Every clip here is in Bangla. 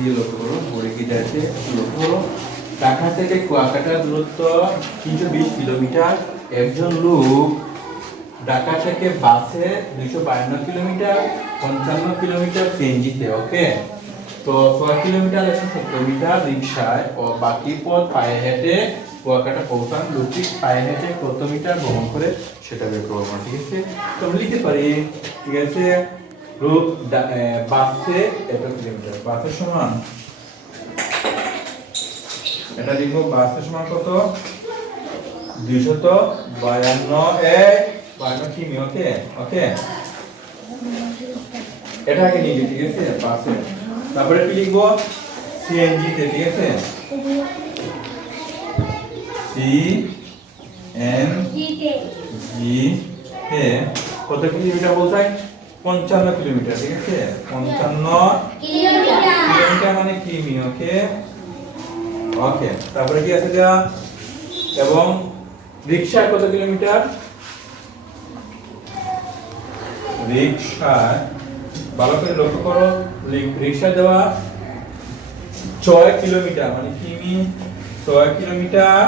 দিয়ে লক্ষ্য করো একটু লক্ষ্য করো থেকে কুয়াকাটার দূরত্ব তিনশো বিশ কিলোমিটার। একজন লোক ঢাকা থেকে বাসে দুইশো বায়ান্ন কিলোমিটার, পঞ্চান্ন কিলোমিটার সিএনজিতে ওকে? তো ছয় কিলোমিটার একশো সত্তর মিটার রিক্সায়, ও বাকি পথ পায়ে হেঁটে কুয়াকাটা পৌঁছান। লোকটি পায়ে হেঁটে কত মিটার ভ্রমণ করে সেটা বের করব ঠিক আছে? তো লিখতে পারি, ঠিক আছে? এ, বাসে কিলোমিটার বাসের সমান এটা লিখব বাসের সমান কত? দুইশত বায়ান্ন এক বায়ান্ন কিমি ওকে ওকে? এটা আগে ঠিক আছে? বাসে। তারপরে কি লিখব? সিএনজি তে ঠিক আছে? সি এন জি তে। কত কিলোমিটার বলতে পঞ্চান্ন কিলোমিটার ঠিক আছে? পঞ্চান্ন কিলোমিটার মানে কিমি ওকে? ওকে তারপরে কি আছে যা? এবং রিক্সা কত কিলোমিটার? রিক্সা ভালো করে লক্ষ্য করো রিক্সা দেওয়া ছয় কিলোমিটার মানে কিমি ছয় কিলোমিটার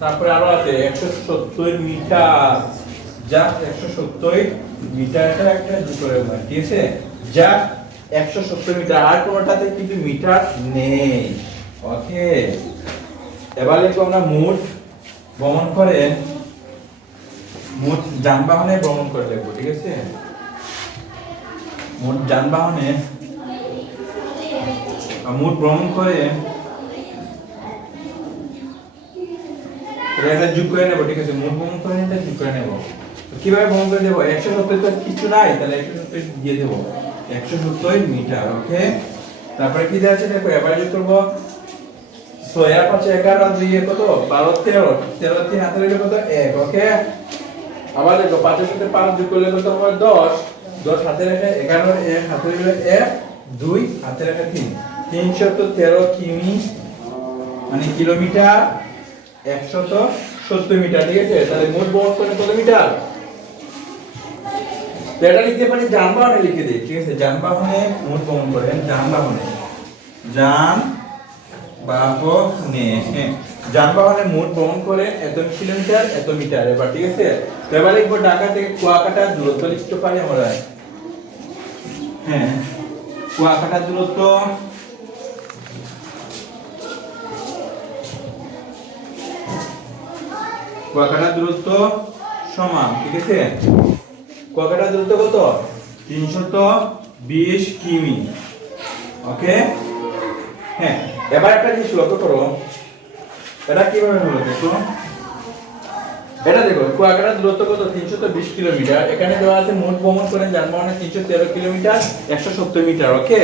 তারপরে আরও আছে একশো সত্তর মিটার। যা একশো সত্তর মিটারটা একটা দুটো হয় ঠিক আছে? যা একশো সত্তর মিটার, আর কোনোটাতে কিন্তু মিটার নেই। ওকে এবার লিখব আমরা মোট ভ্রমণ করে, মোট যানবাহনে ভ্রমণ করে লিখব, ঠিক আছে? মোট যানবাহনে মোট ভ্রমণ করে, এটা যোগ করে নেব, ঠিক আছে? মোট ভ্রমণ করে এটা যোগ করে নেব। কীভাবে ভ্রমণ করে দেবো একশো সত্তর তো কিছু নাই, তাহলে একশো সত্তর দিয়ে দেবো। একশো সত্তর মিটার, ওকে? তারপরে কি দেওয়া আছে? দেখো এবার যোগ করব। ছয় পাঁচে এগারো দুই এ কত বারো তেরো। তেরো তিন হাতে রেখে কত? এক, ওকে? আবার দেখো, পাঁচের সাথে পাঁচ যোগ করলে কত হবে? দশ। দশ হাতে রেখে এগারো, এক হাতে রেখে এক, দুই হাতে রেখে তিন। তিনশত তেরো কিমি মানে কিলোমিটার, একশত সত্তর মিটার ঠিক আছে? তাহলে মোট বহন করে কত মিটার? এটা লিখতে পারি যানবাহনে লিখে দিই ঠিক আছে? যানবাহনে মোট বহন করেন যানবাহনে যান বাহনে হ্যাঁ, যানবাহনে মোট ভ্রমণ করে এত কিলোমিটার এত মিটার এবার ঠিক আছে? এবার লিখব ঢাকা থেকে কুয়াকাটা দূরত্ব লিখতে পারি আমরা। হ্যাঁ কুয়াকাটার দূরত্ব কুয়াকাটার দূরত্ব সমান, ঠিক আছে? কুয়াকাটার দূরত্ব কত? তিনশত বিশ কিমি। ওকে? হ্যাঁ এবার একটা জিনিস লক্ষ্য করো। এটা কীভাবে হলো দেখো? এটা দেখো, কুয়াকাটার দূরত্ব কত? তিনশো তো বিশ কিলোমিটার। এখানে দেওয়া আছে মোট ভ্রমণ করেন যানবাহনে তিনশো তেরো কিলোমিটার, একশো সত্তর মিটার, ওকে?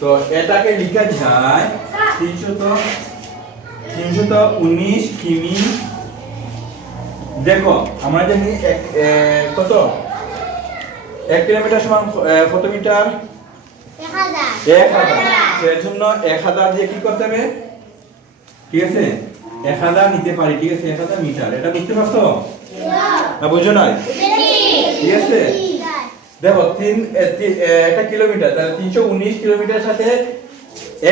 তো এটাকে লিখা যায় তিনশত তিনশত উনিশ কিমি দেখো আমরা জানি এক কত? এক কিলোমিটার সমান কত মিটার? এক হাজার। এর জন্য এক হাজার দিয়ে কি করতে হবে? ঠিক আছে? এক হাজার নিতে পারি ঠিক আছে? এক হাজার মিটার। এটা বুঝতে পারছ? না। বুঝো নাই? ঠিক। আছে? দেখো তিন একটা কিলোমিটার তাহলে তিনশো উনিশ কিলোমিটার সাথে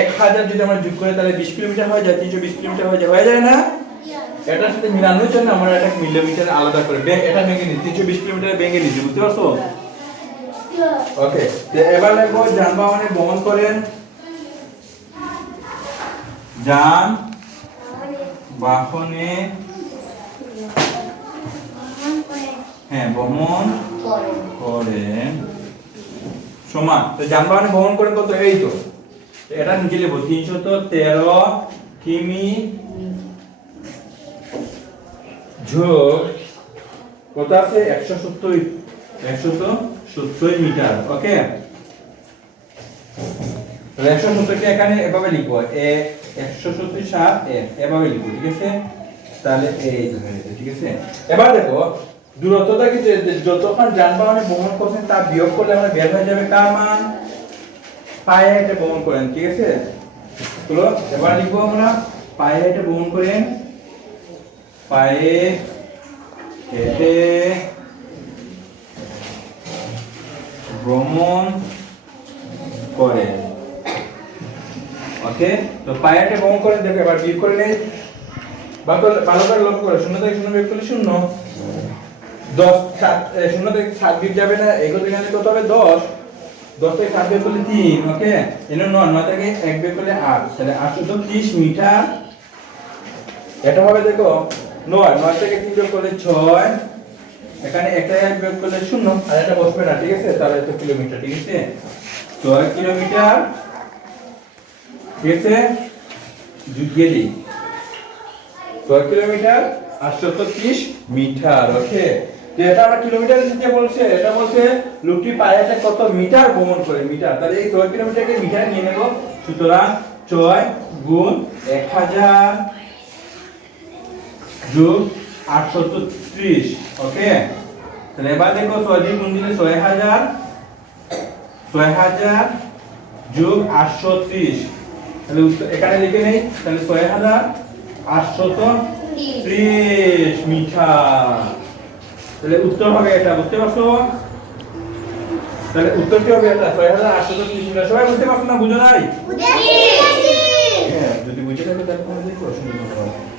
এক হাজার যদি আমরা যোগ করে তাহলে বিশ কিলোমিটার হয়ে যায় তিনশো বিশ কিলোমিটার হয়ে যায় হয়ে যায় না? এটার সাথে মিলানোর জন্য আমরা একটা মিলিমিটার আলাদা করে বে- এটা ভেঙে নিই, তিনশো বিশ কিলোমিটার ভেঙে নিচ্ছি বুঝতে পারছ? ওকে এবার লিখব যানবাহনে ভ্রমণ করেন। যান বাহনে হ্যাঁ ভ্রমণ করেন। সমান, তো যানবাহনে ভ্রমণ করেন কত? এই তো তো এটা নিচে লিখব তিনশত তেরো কিমি যোগ কত আছে? একশো সত্তর একশো সত্তর মিটার ওকে একশো সত্তরকে এখানে এভাবে লিখব, এ একশো সত্তর সাত এক এভাবে লিখব, ঠিক আছে? তাহলে এই ঠিক আছে? এবার দেখো, দূরত্বটা কি? যে- যে যতক্ষণ যানবাহনে ভ্রমণ করছেন তা বিয়োগ করলে আমরা বের হয়ে যাবে কার মান? পায়ে হেঁটে ভ্রমণ করেন, ঠিক আছে? এবার লিখব আমরা পায়ে হেঁটে ভ্রমণ করেন পায়ে হেঁটে ভ্রমণ করে ওকে তো পায়াটা কমন করে দেখো, এবার বিয়োগ করে নেই। ভালো করে- ভালো করে শূন্য থেকে শূন্য বিয়োগ করলে শূন্য। দশ, সাত শূন্য থেকে সাত বিয়োগ যাবে না, এগুলো এখানে কত হবে? দশ। দশ থেকে সাত বিয়োগ করলে তিন ওকে এনে নয় নয় থেকে এক বিয়োগ করলে আট, তাহলে আটশো ত্রিশ মিটার। এটা হবে দেখো নয় নয় থেকে তিন বিয়োগ করলে ছয়, এখানে এক বিয়োগ করলে শূন্য, আর বসবে না, ঠিক আছে? তাহলে তো কিলোমিটার, ঠিক আছে? ছয় কিলোমিটার ঠিক আছে ছয় কিলোমিটার আটশো ত্রিশ মিটার, ওকে? এটা আমরা কিলোমিটার বলছে, এটা বলছে, লোকটি পায়েতে কত মিটার? ভ্রমণ করে মিটার। তাহলে এই ছয় কিলোমিটারকে মিটার নিয়ে নেব। সুতরাং ছয় গুণ এক হাজার যোগ আটশো ত্রিশ ওকে তাহলে এবার দেখো ছয় দিয়ে গুণ দিলে ছয় হাজার ছয় হাজার যোগ আটশো ত্রিশ তাহলে এখানে লিখে নেই তাহলে ছয় হাজার আটশত ত্রিশ মিটার তাহলে উত্তর হবে এটা বুঝতে পারছ? তাহলে উত্তর কি হবে এটা ছয় হাজার আটশত ত্রিশ মিটার সবাই বুঝতে পারছ না বুঝো নাই? হ্যাঁ যদি বুঝে থাকে তাহলে কোনো প্রশ্ন